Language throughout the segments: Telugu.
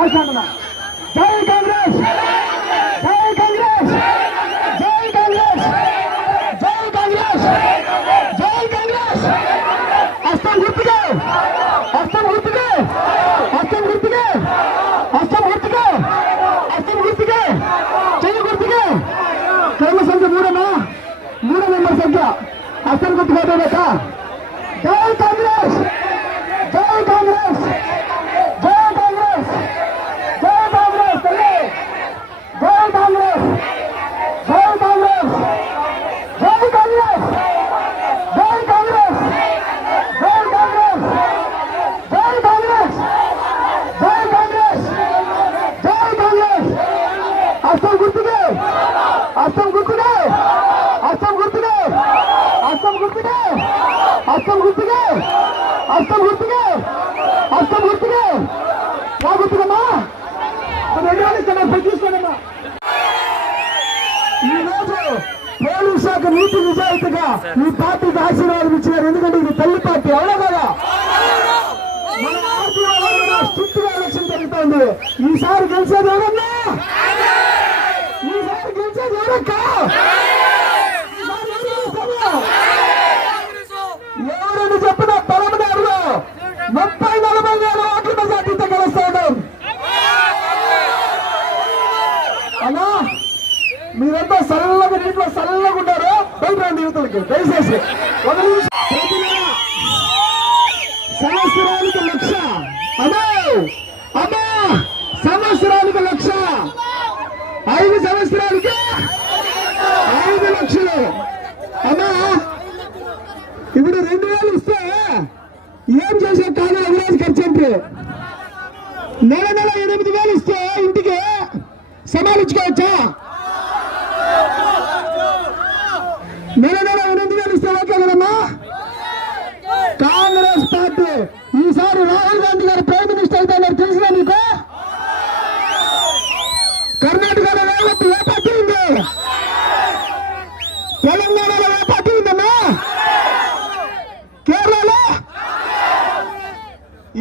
అన్నా జై కాంగ్రెస్! జై కాంగ్రెస్! జై కాంగ్రెస్! జై కాంగ్రెస్! జై కాంగ్రెస్! అస్తం గుర్తుగా అస్తం గుర్తుగా అస్తం గుర్తుగా అస్తం గుర్తుగా అస్తం గుర్తుగా చెయ్యి గుర్తుగా కర్మ సంఖ్య మూడమ్మా మూడో నెంబర్ సంఖ్య. అస్తం గుర్తుగా జై కాంగ్రెస్! జై కాంగ్రెస్! అస్సం గుర్తుగా అస్సం గుర్తుగా అస్సం గుర్తుగా అస్సం గుర్తుగా అస్సం గుర్తుగా అస్సం గుర్తుగా నా గుర్తుకమ్మా? రెండు వేలు ఈ రోజు పోలీస్ శాఖ నీతి నిజాయితీగా ఈ పార్టీకి ఆశీర్వాదం ఇచ్చినారు. ఎందుకంటే ఇది తల్లి పార్టీ అవునా కదా? మన పార్టీ స్ట్రిక్ట్గా ఎలక్షన్ జరుగుతోంది. ఈసారి గెలిచేది ఎవరన్నా ఈసారి గెలిచేది ఎవరక్క ఈసారి ఎవరు గెలుస్తారు? ఎవరని చెప్పిన తలమదారులు ముప్పై నలభై వేల ఓట్ల మెజార్టీతో గెలుస్తాడు అన్నా మీరంతా సల్లగా నీటిలో సల్లగా ఉంటారు? బయట రండి యువతలకి దయచేసి. ఒక నిమిషం. సంవత్సరానికి లక్ష. అమ్మా! అమ్మా! సంవత్సరానికి లక్ష. ఐదు సంవత్సరాలకి ఐదు లక్షలు. అమ్మా! ఇప్పుడు రెండు వేలు ఇస్తే ఏం చేసే కాదు అవినాజ్ ఖర్చు అంటే? నెల నెల ఎనిమిది వేలు ఇస్తే ఇంటికి సమాలించుకోవచ్చా నెల నెల ఎనిమిది వేలు ఇస్తే ఓకే కదమ్మా కాంగ్రెస్ పార్టీ ఈసారి రాహుల్ గాంధీ గారు ప్రైమ్ మినిస్టర్ అవుతారు తెలిసిన మీకు? కర్ణాటకలో రేవంత్ ఏ పార్టీ ఉంది తెలంగాణలో ఏ పార్టీ ఉందమ్మా కేరళలో?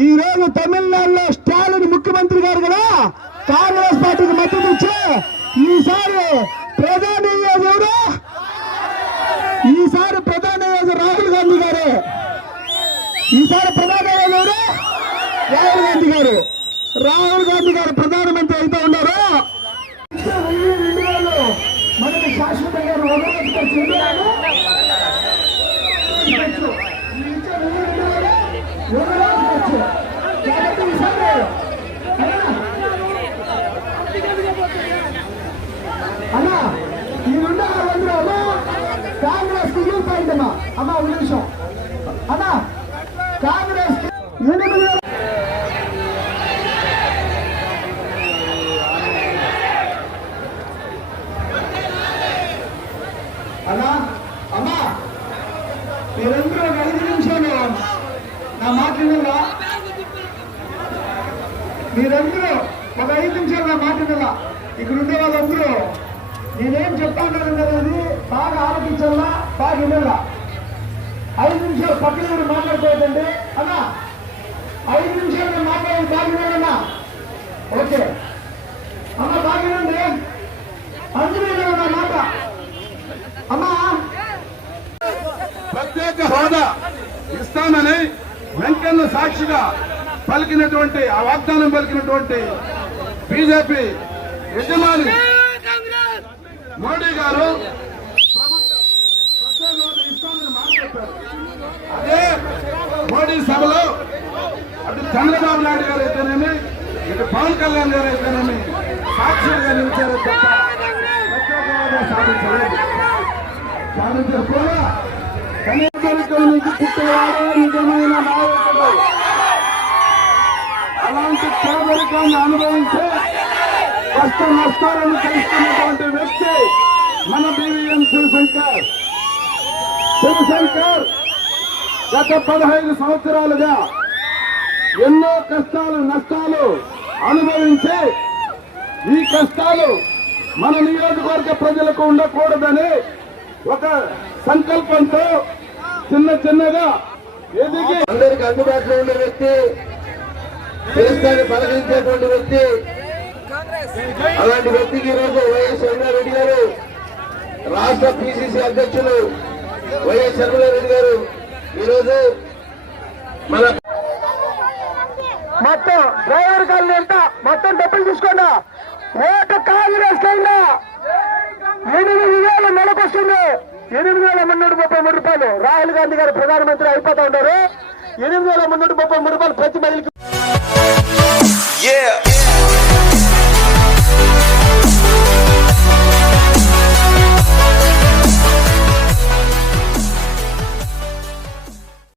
ఈ రోజు తమిళనాడులో స్టాలిన్ ముఖ్యమంత్రి గారు కదా? కాంగ్రెస్ పార్టీకి మద్దతు ఇచ్చి ఈసారి ప్రధాని ఎవరు? ఈసారి ప్రధాని రాహుల్ గాంధీ గారు. ఈసారి ప్రధాని ఎవరు? రాహుల్ గాంధీ గారు. రాహుల్ గాంధీ గారు ప్రధానమంత్రి అయితే ఉన్నారు అన్న ఒక నిమిషం. అన్న కాంగ్రెస్ ఎనిమిది అన్నా అమ్మా మీరందరూ ఒక ఐదు నిమిషాలు నా మాట్లాడాలా మీరందరూ ఒక ఐదు నిమిషాలు నా మాట్లాడాలా ఇక్కడ ఉండే వాళ్ళందరూ నేనేం చెప్తాను అనేది బాగా ఆలోచించాలా? బాగా వినాలా ఐదు నిమిషాలు పక్కన కూడా మాట్లాడుకోవద్దండి. అన్నా ఐదు నిమిషాలు నేను మాట్లాడేది బాగా వినాలన్నా ఓకే. అమ్మ బాగా వినండి అందులో నా మాట. అమ్మా. ప్రత్యేక హోదా ఇస్తామని వెంకన్న సాక్షిగా పలికినటువంటి ఆ వాగ్దానం పలికినటువంటి బీజేపీ యజమాని మోడీ గారు ప్రభుత్వం ప్రత్యేక హోదా ఇస్తామని మాట చెప్పారు. అదే మోడీ సభలో అటు చంద్రబాబు నాయుడు గారు అయితేనేమి ఇటు పవన్ కళ్యాణ్ గారు అయితేనేమి సాక్షిగా నిలిచారు తప్ప సాధించలేదు. సాధించారు కూడా నుంచి పుట్టేవాడే నిజమైన నాయకుడు. అలాంటి పేదరికాన్ని అనుభవించే కష్ట నష్టాలను తెలుసుకున్నటువంటి వ్యక్తి మన బీవీఎం శివశంకర్. శివశంకర్! గత పదహైదు సంవత్సరాలుగా ఎన్నో కష్టాలు నష్టాలు అనుభవించి ఈ కష్టాలు మన నియోజకవర్గ ప్రజలకు ఉండకూడదని ఒక సంకల్పంతో చిన్న చిన్నగా ఎదిగి అందరికి అందుబాటులో ఉండే వ్యక్తి దేశాన్ని బలగించేటువంటి వ్యక్తి అలాంటి వ్యక్తికి ఈరోజు వైఎస్ రెడ్డి గారు రాష్ట్ర పిసిసి అధ్యక్షులు వైఎస్ రెడ్డి గారు ఈరోజు మన మొత్తం డ్రైవర్ కాలనీ ఎంత మొత్తం డబ్బులు తీసుకోండి ఓటు కాంగ్రెస్ అయినా ఎనిమిది వేల నెలకొస్తుంది ఎనిమిది వేల మున్నూట ముప్పై మూడు రూపాయలు. రాహుల్ గాంధీ గారు ప్రధానమంత్రి అయిపోతా ఉన్నారు. ఎనిమిది వేల మున్నూట ముప్పై మూడు రూపాయలు ప్రతి మహిళకి